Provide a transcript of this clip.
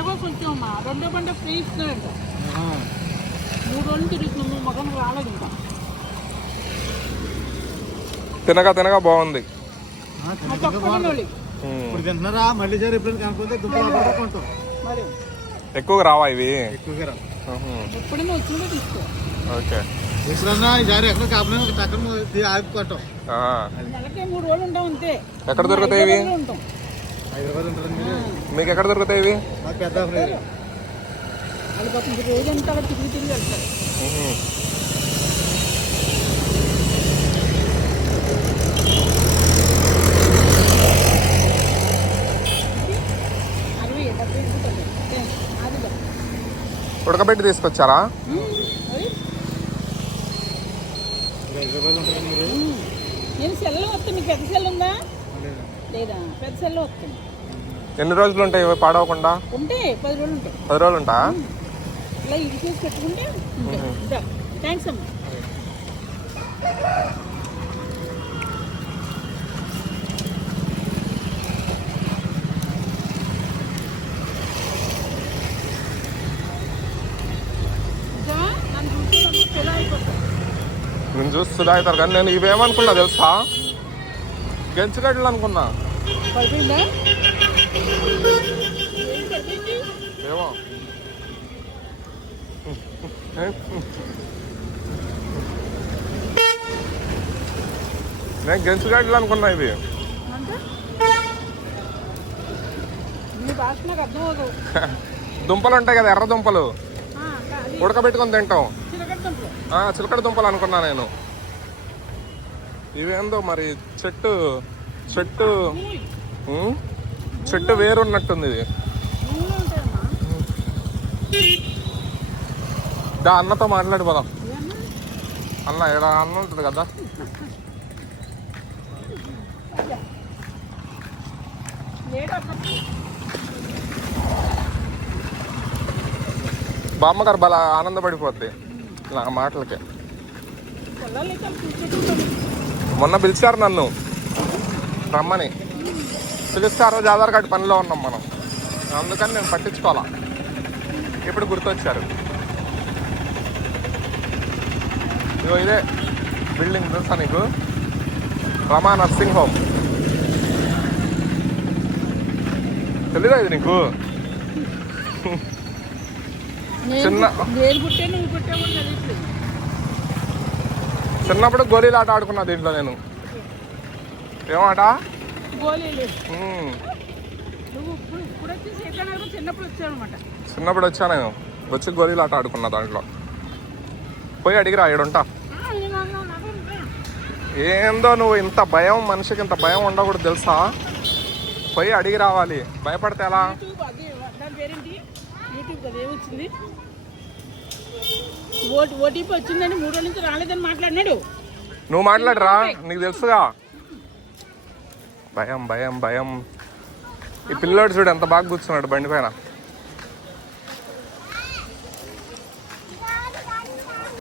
కోసం వచ్చామమ్మా రెండో బండ ఫ్రీ ఇస్తున్నారంట మూడు రోజులు తిరుగుతున్నాము మొగం రాలేదు ఇంకా. తినగా తినగా బాగుంది. ఇప్పుడు తింటున్నారా? మళ్ళీ సరే ఎక్కువగా రావా ఇవి? ఎక్కువగా రా ఉహు. ఎప్పుడైనా వచ్చినప్పుడు తీసుకో. ఓకే. ఎక్కడ దొరుకుతాయి ఇవి? మీకు ఎక్కడ దొరుకుతాయి ఇవి? మాకు పెద్ద నేను సెల్లో వస్తాను మీకు పెద్ద సెల్ ఉందా? లేదా? పెద్ద సెల్లో వస్తాను ఎన్ని రోజులు ఉంటాయి ఇవి పాడవకుండా? ఉంటే పది రోజులు ఉంటాయి. పది రోజులు ఉంటా ఇలా ఇది చేసి పెట్టుకుంటే థ్యాంక్స్ అమ్మా నిజమా? నన్ను చూస్తే నన్ను పిల్ల అయిపోతాను. నేను చూసి సుధా అవుతారు కానీ నేను ఇవేమనుకున్నా తెలుసా? గెంచుగడ్డలు అనుకున్నా. ఏమో. నేను గెంచుగడ్డలు అనుకున్నా అవ్వదు. దుంపలు ఉంటాయి కదా ఎర్ర దుంపలు. ఉడకబెట్టుకొని తింటాం. చిలకడ దుంపలు అనుకున్నా నేను. ఇవేందో మరి చెట్టు చెట్టు చెట్టు వేరున్నట్టుంది ఇది. నూనె దా అన్నతో మాట్లాడిపోదాం ఏమన్నా అన్న ఇలా అన్న ఉంటుంది కదా. బామ్మగారు బలా ఆనందపడిపోద్ది. ఇలా మాటలకి. మొన్న పిలిచారు నన్ను. రమ్మని. పిలిస్తే ఆ రోజు ఆధార్ కార్డు పనిలో ఉన్నాం మనం. అందుకని నేను పట్టించుకోవాలా ఇప్పుడు గుర్తొచ్చారు. ఇగో ఇదే బిల్డింగ్ తెలుసా నీకు? Rama nursing home. తెలీదా ఇది నీకు? చిన్న- చిన్నప్పుడు గోళీలు ఆట ఆడుకున్నా దీంట్లో నేను. ఏమాట? చిన్నప్పుడు వచ్చా నేను. వచ్చి గోళీలు ఆట ఆడుకున్నా దాంట్లో. పోయి అడిగిరా ఏడుంటా ఏందో నువ్వు ఇంత భయం మనిషికి ఇంత భయం ఉండకూడదు తెలుసా? పోయి అడిగి రావాలి. భయపడితే ఎలా? యూట్యూబ్ కదా ఏమొచ్చింది? ఓటీ ఓటీపీ వచ్చిందని మూడు రోజుల నుంచి రాలేదని మాట్లాడినాడు. నువ్వు మాట్లాడరా? నీకు తెలుసుగా? భయం భయం భయం. ఈ పిల్లోడు చూడు ఎంత బాగా కూర్చున్నాడు బండి పైన.